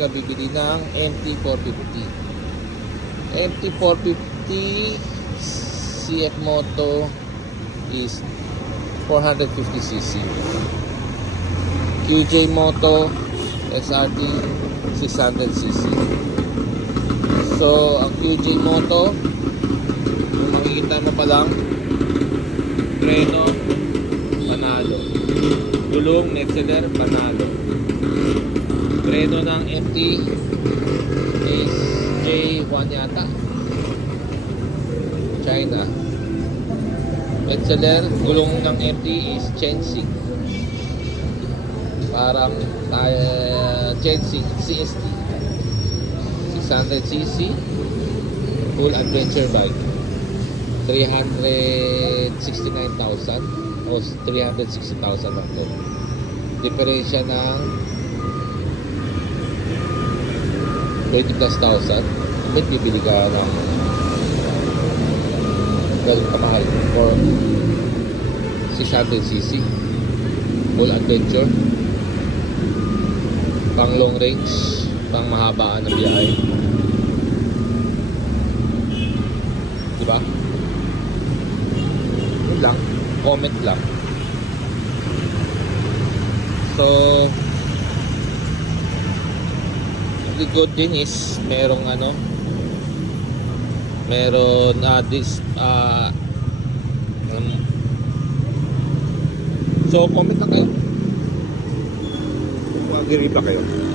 ka bibili ng MT450. MT450 CF Moto is 450cc. QJ Moto SRT 600cc. So, ang QJ Moto, kung makikita mo pa lang, preno, panalo. Gulong, net seller, panalo. Preno ng MT is J1 yata. China. Net seller, gulong ng MT is Chensing. Parang uh, Chensing CST. 600cc full adventure bike 369,000 o 360,000 lang to diferensya ng 20 plus thousand ba't bibili ka ng ganun kamahal for 600cc full adventure pang long range pang mahabaan na biyahe. Di ba yun lang. Comment lang. So good din is merong ano meron uh, this uh, um, so comment lang kayo. Kung agree ba kayo